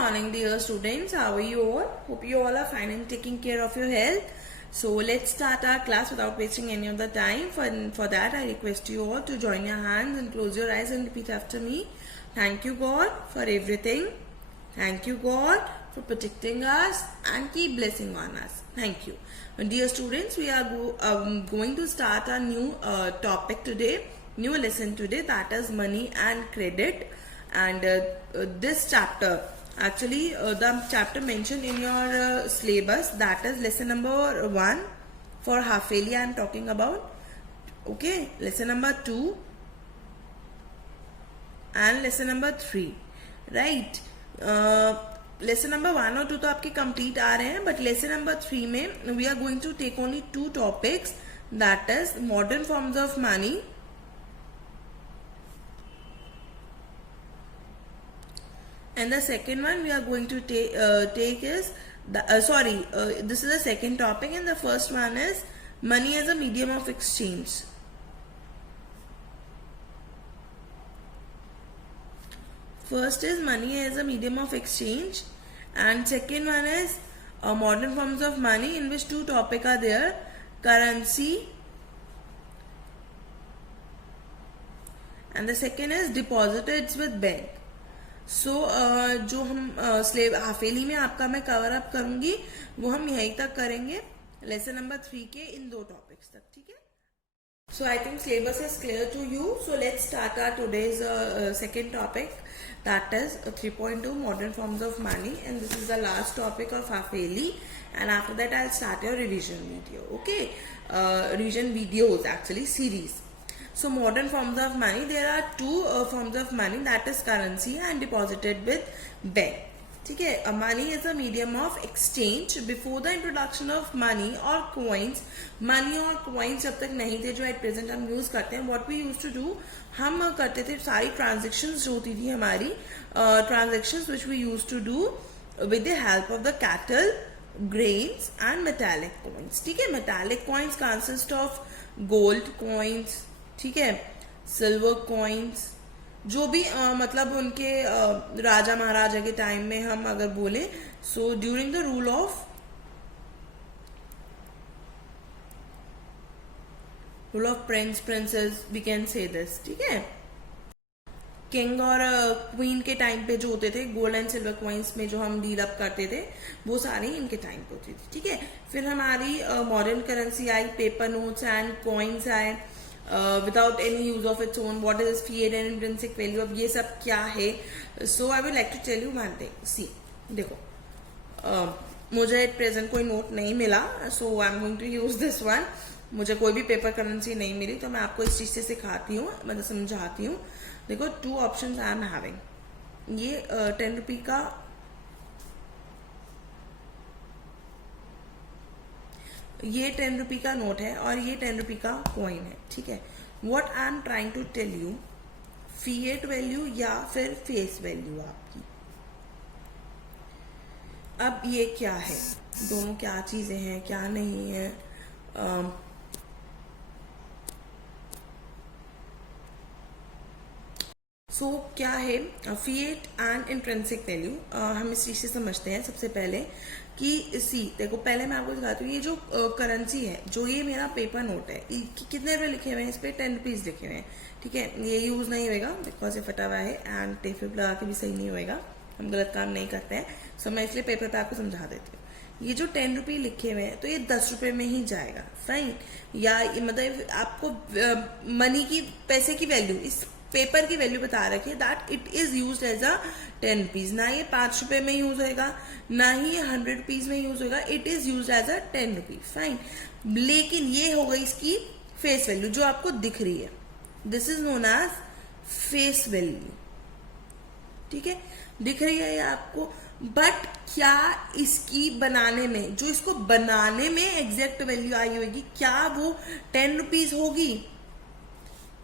morning, dear students. How are you all? Hope you all are fine and taking care of your health. So let's start our class without wasting any of the time. For that, I request you all to join your hands and close your eyes and repeat after me. Thank you, God, for everything. Thank you, God, for protecting us and keep blessing on us. Thank you. Dear students, we are going to start a new topic today, new lesson today, that is money and credit. And this chapter, actually the chapter mentioned in your syllabus, that is lesson number 1 for half yearly I am talking about. Okay, lesson number 2 and lesson number 3, right? Lesson number 1 और 2 तो आपके complete आ रहे हैं, but lesson number 3 में we are going to take only 2 topics, that is modern forms of money and the second one we are going to take is this is the second topic, and the first one is money as a medium of exchange. First is money as a medium of exchange, and second one is modern forms of money, in which 2 topics are there: currency, and the second is deposits with bank. सो जो हम slab हाफेली में आपका मैं cover up करूंगी वो हम यहीं तक करेंगे लेसन नंबर 3 के इन 2 टॉपिक्स तक, ठीक है? So I think syllabus is clear to you. So let's start our today's second topic, that is 3.2 modern forms of money, and this is the last topic of half yearly, and after that I will start your revision video. Okay, revision videos actually series. So modern forms of money, there are 2 forms of money, that is currency and deposited with bank. ठीक है, money is a medium of exchange. Before the introduction of money or coins, money और coins जब तक नहीं थे जो at present हम use करते हैं, what we used to do, हम करते थे सारी transactions जो होती थी हमारी transactions which we used to do with the help of the cattle, grains and metallic coins. ठीक है, metallic coins consist of gold coins, ठीक है, सिल्वर कॉइन्स, जो भी मतलब उनके राजा महाराजा के टाइम में हम अगर बोले, so during the rule of prince princess we can say this. ठीक है, किंग और क्वीन के टाइम पे जो होते थे गोल्ड एंड सिल्वर कॉइन्स में जो हम डील अप करते थे, वो सारे इनके टाइम पे होती थी. ठीक है, फिर हमारी modern currency I, paper notes and coins आए without any use of its own. What is fiat and intrinsic value? अब ये सब क्या है? So I would like to tell you one thing. See, देखो, मुझे at present कोई note नहीं मिला, so I'm going to use this one. मुझे कोई भी पेपर करेंसी नहीं मिली, तो मैं आपको इस चीज से सिखाती हूँ, मतलब समझाती हूँ. देखो, 2 ऑप्शंस आई एम हैविंग. ये 10 रुपी का ये 10 रुपी का नोट है और ये 10 रुपी का कॉइन है. ठीक है, what I am trying to tell you, fiat value या फिर फेस वैल्यू आपकी. अब ये क्या है, दोनों क्या चीजें हैं, क्या नहीं है. सो क्या है फिएट एंड इंट्रिंसिक वैल्यू, हम इस चीज से समझते हैं सबसे पहले कि देखो, पहले मैं आपको दिखाती हूँ. ये जो करेंसी है, जो ये मेरा पेपर नोट है, कितने रुपए लिखे हुए हैं, इस पे 10 रुपीज लिखे हुए हैं. ठीक है, ये यूज नहीं होगा बिकॉज ये फटा हुआ है, एंड टेप लगा के भी सही नहीं होएगा, हम गलत काम नहीं करते हैं. सो मैं इसलिए पेपर पे आपको समझा देती हूँ. ये जो 10 रुपये लिखे हुए हैं, तो ये 10 रुपए में ही जाएगा, फाइन. या मतलब आपको मनी की, पैसे की वैल्यू, इस पेपर की वैल्यू बता रखी है, that it is use as a 10 rupees. ना ये 5 रुपए में यूज होगा, ना ही ये 100 रुपीज में यूज होगा, it is use as a 10 rupees, fine. लेकिन ये हो गई इसकी फेस वैल्यू जो आपको दिख रही है, this is known as face value. ठीक है, दिख रही है ये आपको, बट क्या इसकी बनाने में, जो इसको बनाने में एग्जैक्ट वैल्यू आई होगी, क्या वो 10 रुपीज होगी?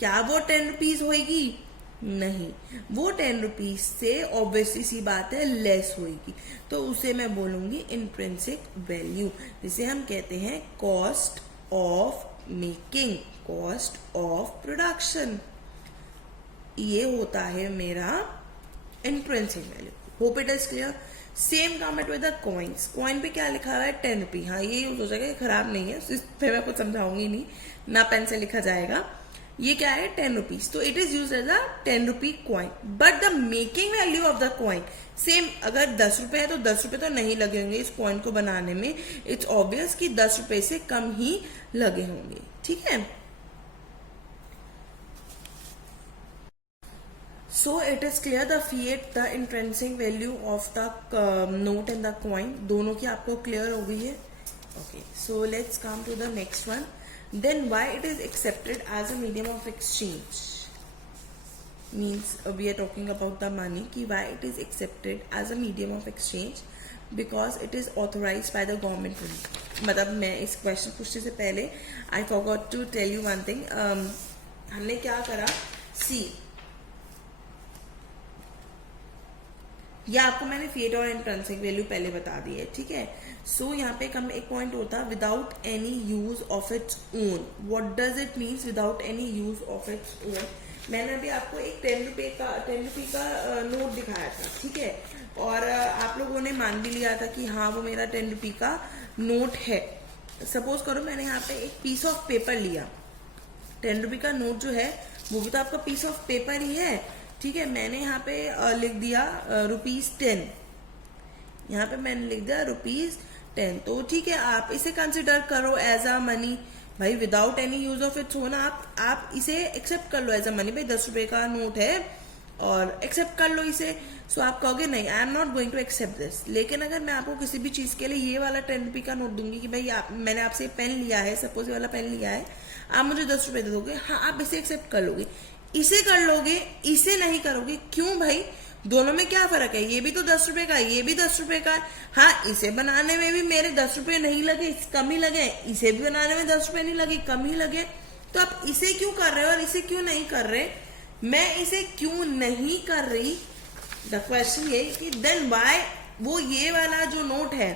क्या वो 10 रुपीज होगी? नहीं, वो 10 रुपीज से ऑब्वियसली सी बात है लेस होगी, तो उसे मैं बोलूंगी इंट्रिंसिक वैल्यू, जिसे हम कहते हैं cost of making, cost of production. ये होता है मेरा intrinsic value. Hope it is clear. Same come it with the coins. Coin पे क्या लिखा हुआ है 10 रुपी। हाँ, ये यूज हो जाएगा, ये खराब नहीं है, इस पे मैं कुछ समझाऊंगी नहीं, ना पेन से लिखा जाएगा। ये क्या है 10 रुपीज, तो it is use as a 10 rupee coin. But the making value of the coin same. अगर 10 रुपए है तो 10 रुपए तो नहीं लगे होंगे इस कॉइन को बनाने में। इट्स ऑब्वियस कि 10 रुपए से कम ही लगे होंगे, ठीक है। So it is clear the fiat, the intrinsic value of the note and the coin, दोनों की आपको clear हो गई है। Okay, so let's come to the next one. Then why it is accepted as a medium of exchange? Means we are talking about the money कि why it is accepted as a medium of exchange because it is authorized by the government. मतलब मैं इस question पूछने से पहले I forgot to tell you one thing. हमने क्या करा, see, ये आपको मैंने फिएट और इंट्रिंसिक वैल्यू पहले बता दी है, ठीक है। सो यहाँ पे कम एक पॉइंट होता है without any use of its own. What does it means without any use of its own? मैंने अभी आपको एक 10 रुपी का नोट दिखाया था, ठीक है, और आप लोगों ने मान भी लिया था कि हाँ वो मेरा 10 रुपी का नोट है। सपोज करो मैंने यहाँ पे एक पीस ऑफ पेपर लिया, 10 रुपी का नोट जो है वो भी तो आपका पीस ऑफ पेपर ही है, ठीक है। मैंने यहाँ पे लिख दिया ₹10, यहाँ पे मैंने लिख दिया ₹10, तो ठीक है, आप इसे कंसिडर करो एज अ मनी भाई, without any use of its own. आप इसे एक्सेप्ट कर लो एज अ मनी, भाई 10 रुपए का नोट है और एक्सेप्ट कर लो इसे। सो आप कहोगे नहीं, I am not going to accept this. लेकिन अगर मैं आपको किसी भी चीज के लिए ये वाला 10 रुपी का नोट दूंगी कि भाई मैंने आपसे पेन लिया है, सपोज ये वाला पेन लिया है, आप मुझे 10 रुपए दे दोगे, हाँ आप इसे एक्सेप्ट कर लोगे, इसे कर लोगे, इसे नहीं करोगे। क्यों भाई, दोनों में क्या फर्क है? ये भी तो 10 रुपए का है, ये भी 10 रुपए का है। हाँ, इसे बनाने में भी मेरे 10 रुपए नहीं लगे, कम ही लगे, इसे भी बनाने में 10 रुपए नहीं लगे, कम ही लगे। तो आप इसे क्यों कर रहे हो और इसे क्यों नहीं कर रहे? मैं इसे क्यों नहीं कर रही, द क्वेश्चन ये कि देन वाई वो ये वाला जो नोट है,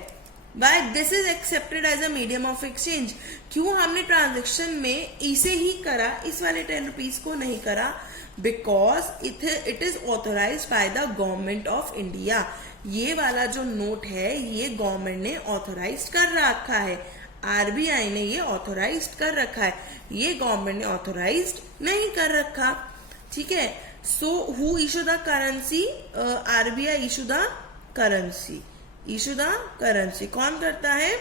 why this is accepted as a medium of exchange. क्यों हमने ट्रांजेक्शन में इसे ही करा, इस वाले 10 रुपीज को नहीं करा? Because it is authorise by the government of India. ये वाला जो नोट है ये गवर्नमेंट ने ऑथोराइज कर रखा है, आरबीआई ने ये ऑथोराइज कर रखा है, ये गवर्नमेंट ने ऑथोराइज नहीं कर रखा, ठीक है। So who issue the currency? RBI issue the currency, issue the currency कौन करता है?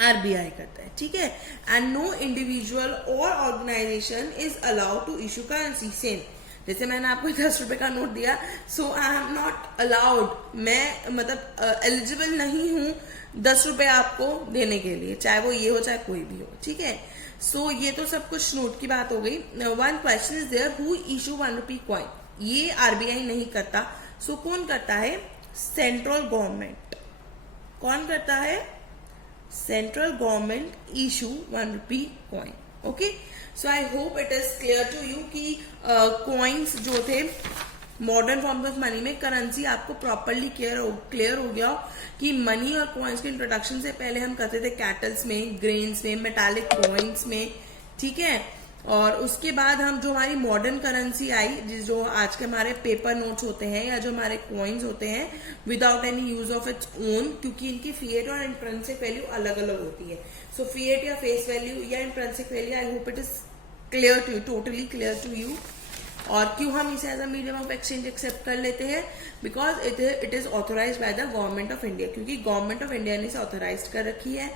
आरबीआई करता है, ठीक है। एंड नो इंडिविजुअल और organisation is allowed to issue currency. Same जैसे मैंने आपको 10 रुपए का नोट दिया, so I am not allowed, मैं मतलब एलिजिबल नहीं हूं 10 रुपए आपको देने के लिए, चाहे वो ये हो चाहे कोई भी हो, ठीक है। सो ये तो सब कुछ नोट की बात हो गई। One question is there, who issue 1 rupee coin? ये आरबीआई नहीं करता, सो कौन करता है? Central government. कौन करता है? Central government issue 1 rupee coin. Okay, so I hope it is clear to you कि कॉइन्स जो थे मॉडर्न फॉर्म्स ऑफ मनी में, करेंसी आपको प्रॉपरली क्लियर हो गया हो कि मनी और कॉइन्स के इंट्रोडक्शन से पहले हम करते थे कैटल्स में, ग्रेन्स में, मेटालिक कॉइन्स में, ठीक है। और उसके बाद हम जो हमारी मॉडर्न करेंसी आई, जो आज के हमारे पेपर नोट्स होते हैं या जो हमारे कॉइन्स होते हैं without any use of its own, क्योंकि इनकी फिएट और इंट्रिंसिक वैल्यू अलग अलग होती है। सो फिएट या फेस वैल्यू या intrinsic value, I hope it is clear to you, totally clear to you. और क्यों हम इसे as a medium of exchange accept कर लेते हैं? Because it is authorise by the government of India, क्योंकि गवर्नमेंट ऑफ इंडिया ने इसे ऑथोराइज कर रखी है।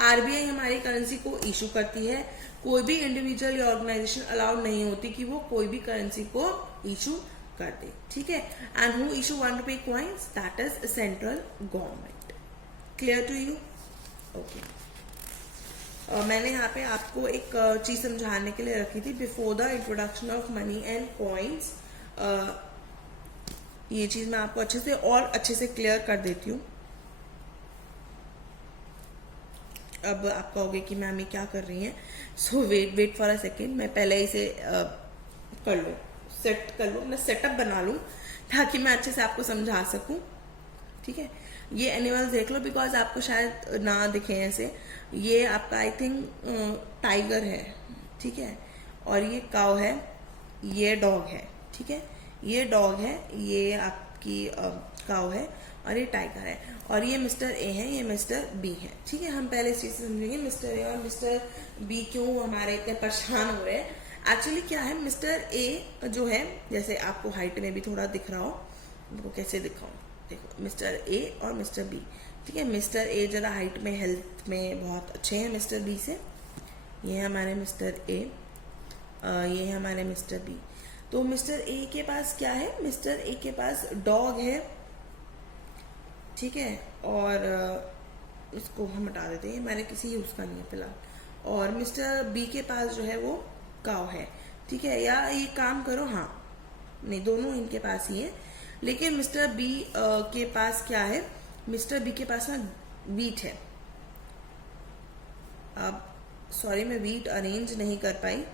आरबीआई हमारी करेंसी को इशू करती है, कोई भी इंडिविजुअल या ऑर्गेनाइजेशन अलाउड नहीं होती कि वो कोई भी करेंसी को इशू कर दे, ठीक है। And who issue 1 rupee coins? That is central government. Clear to you? Okay, मैंने यहाँ पे आपको एक चीज समझाने के लिए रखी थी, before the introduction of money and coins. ये चीज मैं आपको अच्छे से क्लियर कर देती हूँ। अब आप कहोगे कि मैम ये क्या कर रही हैं? सो वेट फॉर अ सेकेंड, मैं पहले इसे कर लूँ, सेट कर लूँ, मैं सेटअप बना लूँ ताकि मैं अच्छे से आपको समझा सकूं, ठीक है। ये एनिमल्स देख लो, बिकॉज आपको शायद ना दिखे ऐसे। ये आपका आई थिंक टाइगर है, ठीक है, और ये काउ है, ये डॉग है, ठीक है, ये डॉग है, ये आप आपकी काउ है और ये टाइगर है, और ये मिस्टर ए है, ये मिस्टर बी है। ठीक है, हम पहले इस चीज से समझेंगे मिस्टर ए और मिस्टर बी क्यों हमारे इतने परेशान हो रहे हैं। एक्चुअली क्या है, मिस्टर ए जो है, जैसे आपको हाइट में भी थोड़ा दिख रहा हो, वो कैसे दिखाऊं, देखो मिस्टर ए और मिस्टर बी। ठीक है, मिस्टर ए जरा हाइट में, हेल्थ में बहुत अच्छे हैं मिस्टर बी से। ये है हमारे मिस्टर ए, ये है हमारे मिस्टर बी। तो मिस्टर ए के पास क्या है, मिस्टर ए के पास डॉग है, ठीक है, और इसको हम हटा देते हैं, मैंने किसी यूज का नहीं है फिलहाल। और मिस्टर बी के पास जो है वो काव है। ठीक है, या ये काम करो, हाँ नहीं, दोनों इनके पास ही है, लेकिन मिस्टर बी के पास क्या है, मिस्टर बी के पास ना वीट है। अब सॉरी, मैं वीट अरेंज नहीं कर पाई,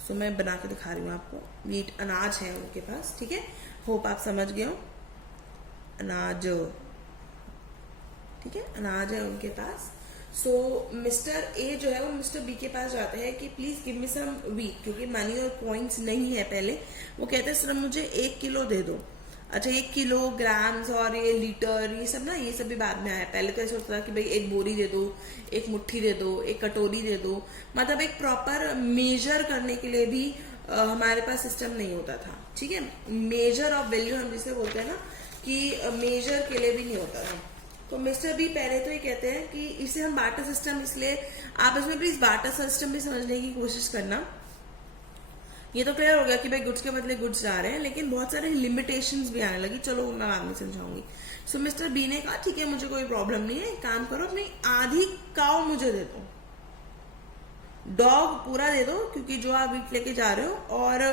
सो मैं बना के दिखा रही हूँ आपको। वीट अनाज है उनके पास, ठीक है, होप आप समझ गए हो, अनाज, ठीक है, अनाज है उनके पास। सो मिस्टर ए जो है वो मिस्टर बी के पास जाते हैं कि please give me some wheat, क्योंकि मनी और कॉइन्स नहीं है पहले। वो कहते हैं सिर्फ मुझे 1 किलो दे दो। अच्छा, 1 किलोग्राम्स और ये लीटर, ये सब ना, ये सब भी बाद में आया। पहले तो ऐसा होता था कि भाई 1 बोरी दे दो, 1 मुट्ठी दे दो, 1 कटोरी दे दो, मतलब एक प्रॉपर मेजर करने के लिए भी हमारे पास सिस्टम नहीं होता था। ठीक है, मेजर ऑफ वैल्यू हम जिसे बोलते हैं ना, कि मेजर के लिए भी नहीं होता था। तो मिस्टर बी पहले तो ये कहते हैं कि इसे हम बार्टर सिस्टम, इसलिए आप इसमें प्लीज बार्टर सिस्टम भी समझने की कोशिश करना। ये तो क्लियर हो गया कि भाई गुड्स के बदले गुड्स जा रहे हैं, लेकिन बहुत सारे लिमिटेशंस भी आने लगी, चलो मैं बाद में समझाऊंगी। सो मिस्टर बी ने कहा ठीक है, मुझे कोई प्रॉब्लम नहीं है, काम करो, अपनी आधी काउ मुझे दे दो, डॉग पूरा दे दो क्योंकि जो आप वीट लेके जा रहे हो, और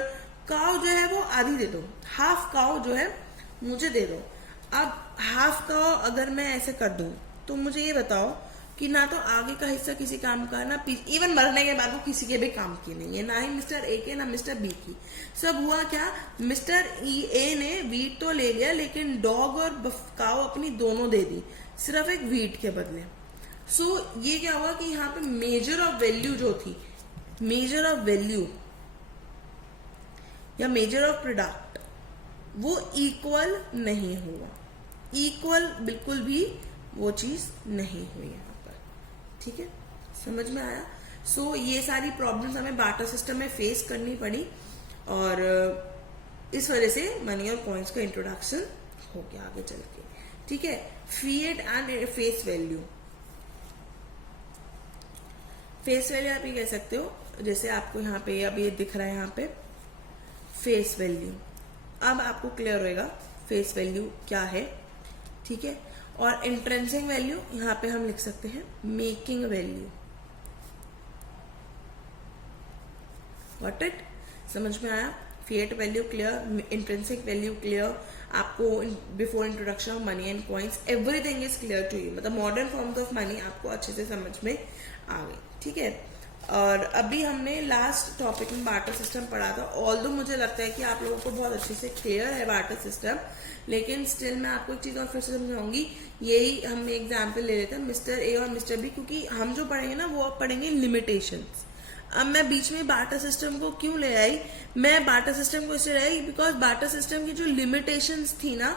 काउ जो है वो आधी दे दो, हाफ काउ जो है मुझे दे दो। अब हाफ काउ अगर मैं ऐसे कर दूं तो मुझे ये बताओ कि ना तो आगे का हिस्सा किसी काम का, ना इवन मरने के बाद वो किसी के भी काम की नहीं है, ना ही मिस्टर ए के, ना मिस्टर बी की। सब हुआ क्या, मिस्टर ए ने वीट तो ले लिया, लेकिन डॉग और काउ अपनी दोनों दे दी, सिर्फ एक वीट के बदले। सो ये क्या हुआ कि यहाँ पे मेजर ऑफ वैल्यू जो थी, मेजर ऑफ वैल्यू या मेजर ऑफ प्रोडक्ट, वो इक्वल नहीं हुआ, इक्वल बिल्कुल भी वो चीज नहीं हुई यहाँ पर। ठीक है, समझ में आया। सो ये सारी प्रॉब्लम्स हमें बार्टर सिस्टम में फेस करनी पड़ी, और इस वजह से मनी और कॉइन्स का इंट्रोडक्शन हो गया आगे चल के। ठीक है, fiat and face value. Face value आप ये कह सकते हो, जैसे आपको यहाँ पे अब ये दिख रहा है, यहाँ पे फेस वैल्यू। अब आपको क्लियर होएगा फेस वैल्यू क्या है। ठीक है, और इंट्रेंसिक वैल्यू यहाँ पे हम लिख सकते हैं मेकिंग वैल्यू। गॉट इट, समझ में आया। Fiat value clear, intrinsic value clear, आपको before introduction of money and coins everything is clear to you, मतलब मॉडर्न फॉर्म्स ऑफ मनी आपको अच्छे से समझ में आ गई। ठीक है, और अभी हमने लास्ट टॉपिक में बार्टर सिस्टम पढ़ा था। ऑल्दो मुझे लगता है कि आप लोगों को बहुत अच्छे से क्लियर है बार्टर सिस्टम, लेकिन स्टिल मैं आपको एक चीज और फिर से समझाऊंगी। यही हम एग्जाम्पल ले लेते हैं मिस्टर ए और मिस्टर बी, क्योंकि हम जो पढ़ेंगे ना वो अब पढ़ेंगे लिमिटेशंस। अब मैं बीच में बार्टर सिस्टम को क्यों ले आई, मैं बार्टर सिस्टम को इसलिए लाई बिकॉज बार्टर सिस्टम की जो लिमिटेशंस थी ना,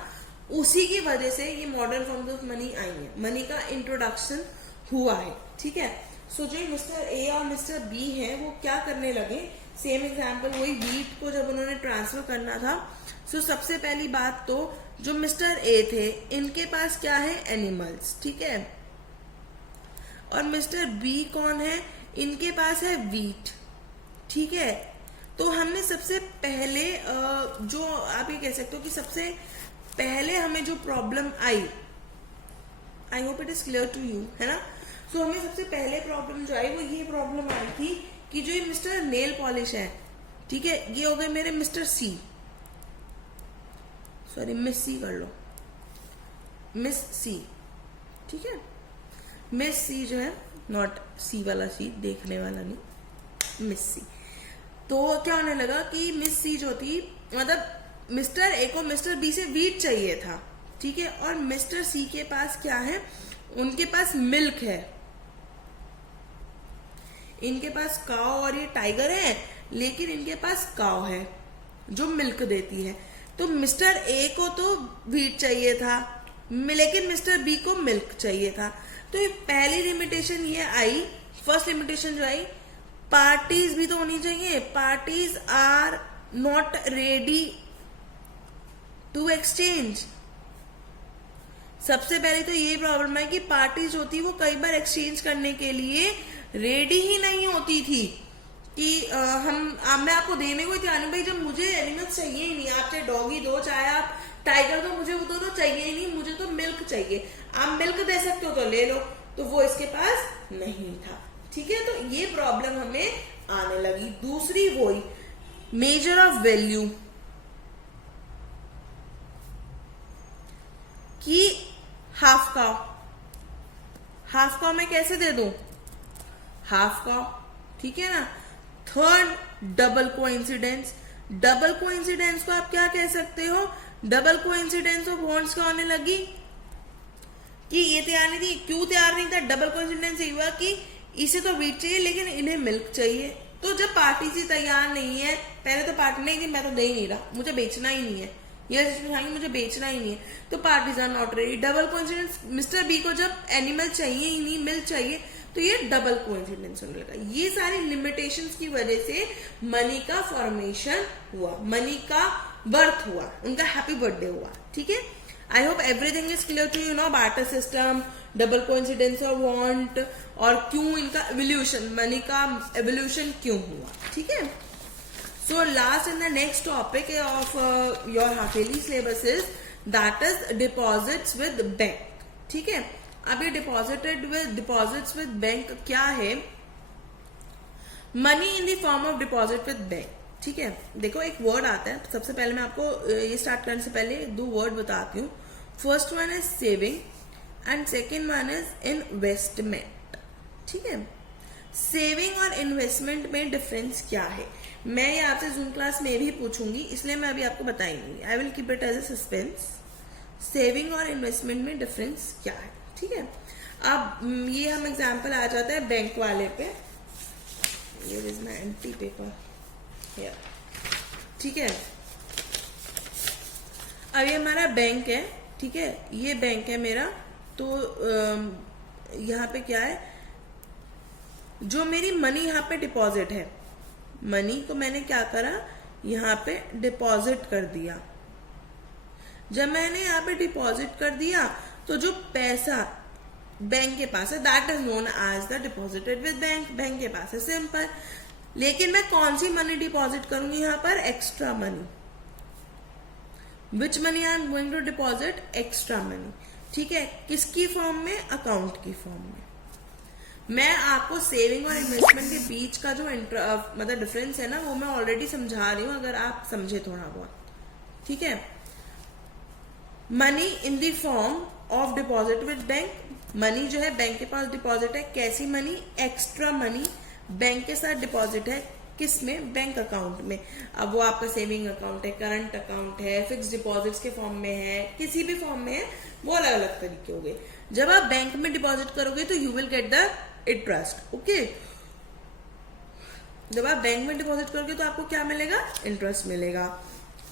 उसी की वजह से ये modern forms of money I है, मनी का इंट्रोडक्शन हुआ है। ठीक है, सो जो मिस्टर ए और मिस्टर बी है वो क्या करने लगे, सेम एग्जाम्पल, वही वीट को जब उन्होंने ट्रांसफर करना था। सो सबसे पहली बात तो जो मिस्टर ए थे, इनके पास क्या है, एनिमल्स। ठीक है, और मिस्टर बी कौन है, इनके पास है वीट। ठीक है, तो हमने सबसे पहले जो आप ये कह सकते हो कि सबसे पहले हमें जो problem I hope it is clear to you, है ना। सो हमें सबसे पहले प्रॉब्लम जो आई वो ये प्रॉब्लम आई थी कि जो ये मिस्टर नेल पॉलिश है, ठीक है, ये हो गए मेरे मिस्टर सी, सॉरी मिस सी कर लो, मिस सी। ठीक है, मिस सी जो है, नॉट सी वाला सी, देखने वाला नहीं, मिस सी। तो क्या होने लगा कि मिस सी जो थी, मतलब मिस्टर ए को मिस्टर बी से वीट चाहिए था। ठीक है, और मिस्टर सी के पास क्या है, उनके पास मिल्क है, इनके पास काव और ये टाइगर है, लेकिन इनके पास काव है जो मिल्क देती है। तो मिस्टर ए को तो व्हीट चाहिए था, लेकिन मिस्टर बी को मिल्क चाहिए था। तो ये पहली लिमिटेशन ये आई, फर्स्ट लिमिटेशन जो आई, पार्टीज भी तो होनी चाहिए। Parties are not ready to exchange. सबसे पहले तो ये प्रॉब्लम है कि पार्टीज होती वो कई बार एक्सचेंज करने के लिए रेडी ही नहीं होती थी कि मैं आपको देने को तैयार हूं भाई, जब मुझे एनिमल्स चाहिए ही नहीं, आप चाहे डॉगी दो चाहे आप टाइगर दो, मुझे वो तो चाहिए ही नहीं, मुझे तो मिल्क चाहिए। आप मिल्क दे सकते हो तो ले लो, तो वो इसके पास नहीं था। ठीक है, तो ये प्रॉब्लम हमें आने लगी। दूसरी वही मेजर ऑफ वैल्यू कि हाफ काउ मैं कैसे दे दूं, हाफ काउ। ठीक है ना। Third double coincidence. Double coincidence को आप क्या कह सकते हो, डबल कोइंसिडेंस ऑफ बॉन्ड्स का होने लगी कि ये तैयार नहीं थी। क्यों तैयार नहीं था, डबल कोइंसिडेंस ये हुआ कि इसे तो व्हीट चाहिए लेकिन इन्हें मिल्क चाहिए। तो जब पार्टी से तैयार नहीं है, पहले तो पार्टी नहीं थी, मैं तो दे ही नहीं रहा, मुझे बेचना ही नहीं है, ये मुझे बेचना ही नहीं है, तो parties are not ready. Double coincidence, mister B को जब एनिमल चाहिए ही नहीं, मिल्क चाहिए, तो ये डबल कोइंसिडेंस होने लगा। ये सारी लिमिटेशंस की वजह से मनी का फॉर्मेशन हुआ, मनी का बर्थ हुआ, उनका हैप्पी बर्थडे हुआ। ठीक है, I hope everything is clear to you no, barter system, double coincidence of want, और क्यों इनका एवोल्यूशन, मनी का एवोल्यूशन क्यों हुआ। ठीक है, so last and the next topic of your half yearly syllabus is that is deposits with bank. ठीक है, अब ये deposits with bank क्या है, money in the form of deposit with bank. ठीक है, देखो एक वर्ड आता है, सबसे पहले मैं आपको ये स्टार्ट करने से पहले दो वर्ड बताती हूँ। First one is saving and second one is investment. ठीक है, सेविंग और इन्वेस्टमेंट में डिफरेंस क्या है, मैं ये आपसे जूम क्लास में भी पूछूंगी, इसलिए मैं अभी आपको बताऊंगी। I will keep it as a suspense. Saving और इन्वेस्टमेंट में डिफरेंस क्या है। ठीक है, अब ये हम एग्जांपल आ जाता है बैंक वाले पे। Here is my empty paper here. ठीक है, अब ये हमारा बैंक है। ठीक है, ये बैंक है मेरा। तो यहाँ पे क्या है, जो मेरी मनी यहाँ पे डिपॉजिट है, मनी को मैंने क्या करा, यहाँ पे डिपॉजिट कर दिया। जब मैंने यहाँ पे डिपॉजिट कर दिया तो जो पैसा बैंक के पास है that is known as the deposited with bank, bank के पास है, सिंपल। लेकिन मैं कौन सी मनी डिपॉजिट करूंगी यहाँ पर, extra money. Which money I am going to deposit, extra money. ठीक है, किसकी फॉर्म में, अकाउंट की फॉर्म में। मैं आपको सेविंग और इन्वेस्टमेंट के बीच का जो मतलब डिफरेंस है ना, वो मैं ऑलरेडी समझा रही हूं, अगर आप समझे थोड़ा बहुत। ठीक है, money in the form of deposit with bank, money जो है बैंक के पास डिपॉजिट है। कैसी मनी, एक्स्ट्रा मनी बैंक के साथ डिपॉजिट है, किसमें, बैंक अकाउंट में। अब वो आपका सेविंग अकाउंट है, करंट अकाउंट है, फिक्स डिपॉजिट्स के फॉर्म में है, किसी भी फॉर्म में है, वो अलग अलग तरीके हो गए। जब आप बैंक में डिपॉजिट करोगे तो you will get the interest. Okay, जब आप बैंक में डिपॉजिट करोगे तो आपको क्या मिलेगा, इंटरेस्ट मिलेगा।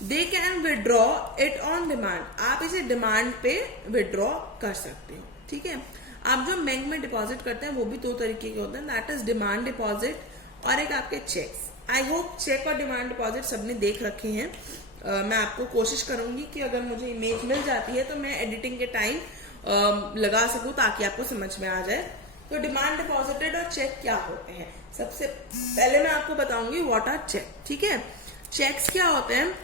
They can withdraw it on demand, आप इसे डिमांड पे विड्रॉ कर सकते हो। ठीक है, आप जो बैंक में डिपॉजिट करते हैं वो भी दो तरीके के होते हैं, दैट इज डिमांड डिपॉजिट और एक आपके चेक्स। आई होप चेक और डिमांड डिपॉजिट सबने देख रखे हैं। मैं आपको कोशिश करूंगी कि अगर मुझे इमेज मिल जाती है तो मैं एडिटिंग के टाइम लगा सकूं ताकि आपको समझ में आ जाए। तो डिमांड डिपॉजिटेड और चेक क्या होते हैं, सबसे पहले मैं आपको बताऊंगी व्हाट आर चेक। ठीक है, चेक्स क्या होते हैं,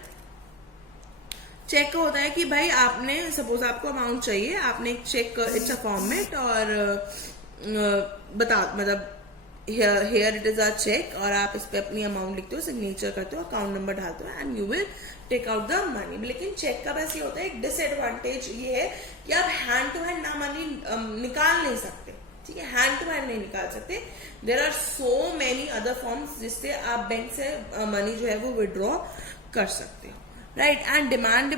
चेक का होता है कि भाई आपने सपोज आपको अमाउंट चाहिए, आपने एक चेक, इट्स अ फॉर्मेट और मतलब here it is a cheque, और आप इस पे अपनी अमाउंट लिखते हो, सिग्नेचर करते हो, अकाउंट नंबर डालते हो and you will take out the money. लेकिन चेक का बस ये होता है, एक डिसएडवांटेज ये है कि आप हैंड टू हैंड ना मनी निकाल नहीं सकते। ठीक है, हैंड टू हैंड नहीं निकाल सकते। There are so many other forms जिससे आप बैंक से मनी जो है वो विड्रॉ कर सकते हो, राइट। एंड डिमांड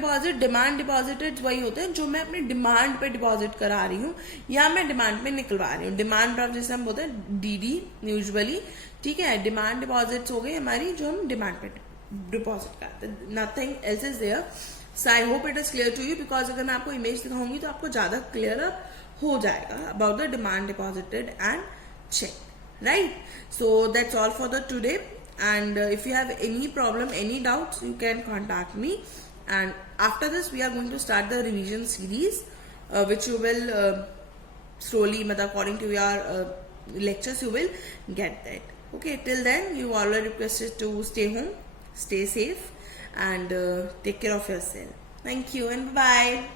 डिपॉजिटेड वही होते हैं जो मैं अपनी डिमांड पे डिपॉजिट करा रही हूँ या मैं डिमांड पे निकलवा रही हूँ। डिमांड ड्राफ्ट जैसे हम बोलते हैं डीडी यूजुअली। ठीक है, डिमांड डिपॉजिट्स हो गई हमारी जो हम डिमांड पे डिपॉजिट का, nothing else is there. So I hope it is clear to you, because अगर मैं आपको इमेज दिखाऊंगी तो आपको ज्यादा क्लियर हो जाएगा about the demand deposited and check, right? So that's all for the today, and if you have any problem, any doubts, you can contact me. And after this we are going to start the revision series, which you will slowly, according to your lectures, you will get that. Okay, till then you all are requested to stay home, stay safe, and take care of yourself. Thank you and bye.